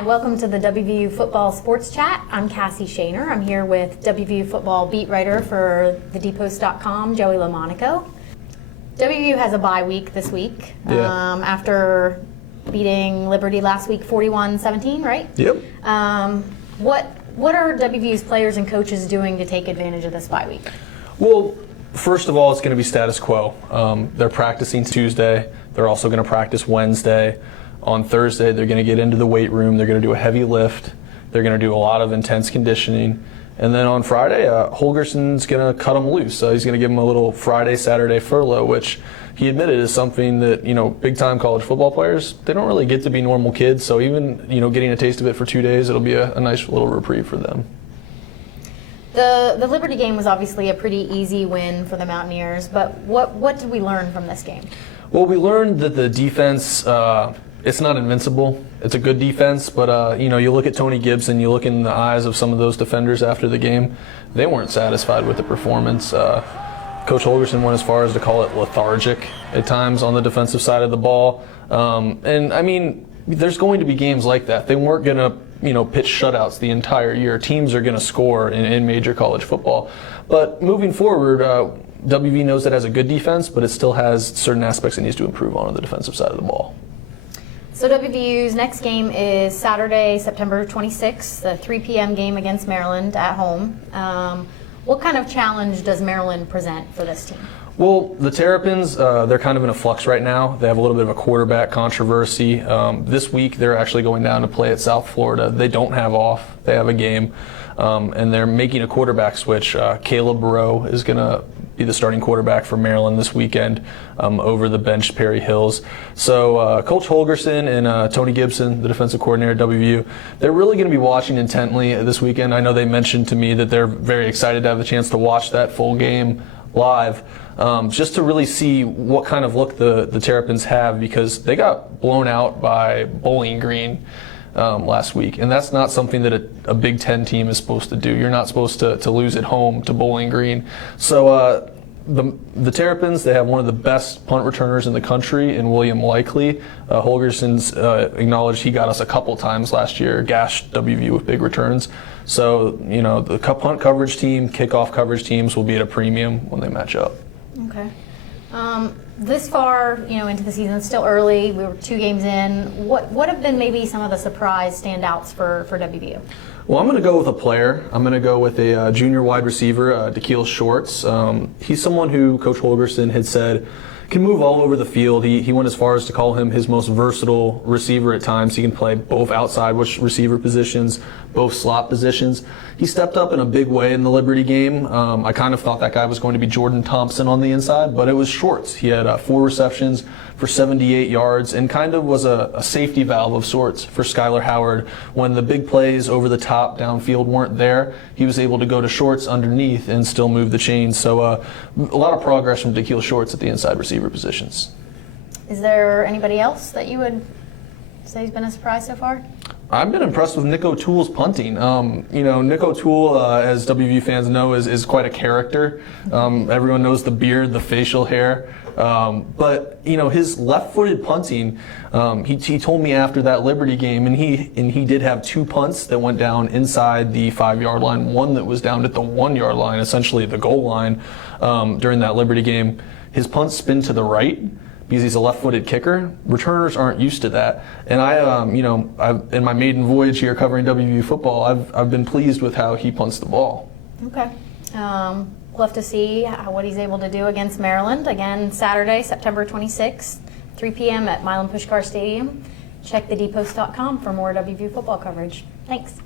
Hi, welcome to the WVU Football Sports Chat. I'm Cassie Shaner. I'm here with WVU Football beat writer for thedpost.com, Joey LoMonaco. WVU has a bye week this week after beating Liberty last week 41-17, right? Yep. What are WVU's players and coaches doing to take advantage of this bye week? Well, first of all, it's going to be status quo. They're practicing Tuesday. They're also going to practice Wednesday. On Thursday, they're going to get into the weight room. They're going to do a heavy lift. They're going to do a lot of intense conditioning. And then on Friday, Holgerson's going to cut them loose. He's going to give them a little Friday, Saturday furlough, which he admitted is something that, big-time college football players, they don't really get to be normal kids. So even, getting a taste of it for 2 days, it'll be a nice little reprieve for them. The Liberty game was obviously a pretty easy win for the Mountaineers, but what did we learn from this game? Well, we learned that the defense, it's not invincible. It's a good defense, but you look at Tony Gibson, you look in the eyes of some of those defenders after the game, they weren't satisfied with the performance. Coach Holgerson went as far as to call it lethargic at times on the defensive side of the ball. There's going to be games like that. They weren't going to pitch shutouts the entire year. Teams are going to score in major college football. But moving forward, WV knows it has a good defense, but it still has certain aspects it needs to improve on the defensive side of the ball. So WVU's next game is Saturday, September 26th, the 3 p.m. game against Maryland at home. What kind of challenge does Maryland present for this team? Well, the Terrapins, they're kind of in a flux right now. They have a little bit of a quarterback controversy. This week, they're actually going down to play at South Florida. They don't have off. They have a game, and they're making a quarterback switch. Caleb Burrow is going to be the starting quarterback for Maryland this weekend over the benched Perry Hills. So Coach Holgerson and Tony Gibson, the defensive coordinator at WVU, they're really going to be watching intently this weekend. I know they mentioned to me that they're very excited to have the chance to watch that full game live, just to really see what kind of look the Terrapins have, because they got blown out by Bowling Green last week, and that's not something that a Big Ten team is supposed to do. You're not supposed to lose at home to Bowling Green. So the Terrapins, they have one of the best punt returners in the country in William Likely. Holgerson's acknowledged he got us a couple times last year, gashed WVU with big returns. So, the punt coverage team, kickoff coverage teams will be at a premium when they match up. Okay. This far, into the season, it's still early. We were 2 games in. What have been maybe some of the surprise standouts for WVU? Well, I'm going to go with a player. I'm going to go with a junior wide receiver, Dakeil Shorts. He's someone who Coach Holgerson had said can move all over the field. He went as far as to call him his most versatile receiver at times. He can play both outside receiver positions, both slot positions. He stepped up in a big way in the Liberty game. I kind of thought that guy was going to be Jordan Thompson on the inside, but it was Shorts. He had 4 receptions for 78 yards and kind of was a safety valve of sorts for Skylar Howard. When the big plays over the top downfield weren't there, he was able to go to Shorts underneath and still move the chains. So a lot of progress from Dakeil Shorts at the inside receiver positions. Is there anybody else that you would say has been a surprise so far? I've been impressed with Nick O'Toole's punting. Nick O'Toole, as WVU fans know, is quite a character. Everyone knows the beard, the facial hair. But his left-footed punting, he told me after that Liberty game, and he did have 2 punts that went down inside the 5-yard line, one that was down at the 1-yard line, essentially the goal line, during that Liberty game. His punts spin to the right because he's a left-footed kicker. Returners aren't used to that, and I've in my maiden voyage here covering WVU football, I've been pleased with how he punts the ball. Okay. We'll have to see what he's able to do against Maryland. Again, Saturday, September 26th, 3 p.m. at Milan Puskar Stadium. Check thedpost.com for more WVU football coverage. Thanks.